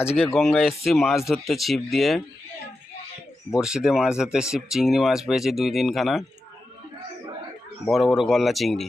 আজকে গঙ্গায় এসেছি, মাছ ধরতে ছিপ দিয়ে। বড়শিতে মাছ ধরতে ছিপ, চিংড়ি মাছ পেয়েছি দুই তিনখানা। বড় বড় গল্লা চিংড়ি।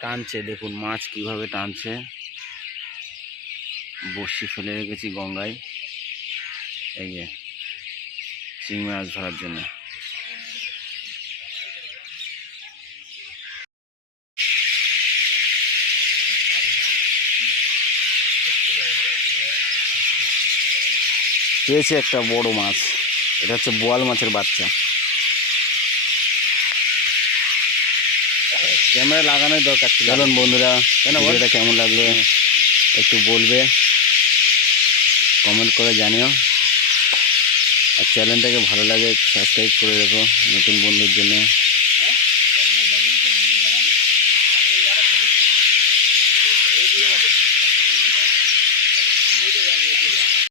টানছে, দেখুন মাছ কীভাবে টানছে। বড়শি ফেলে রেখেছি গঙ্গায়। এই যে, চিংড়ি মাছ ধরার জন্য। পেয়েছে একটা বড় মাছ। এটা হচ্ছে বোয়াল মাছের বাচ্চা। ক্যামেরা লাগানোর দরকার ছিল। চলুন বন্ধুরা ভিডিওটা কেমন লাগল একটু বলবে। কমেন্ট করে জানিও। আর চ্যানেলটাকে ভালো লাগে সাবস্ক্রাইব করে রেখো নতুন বন্ধুর জন্য।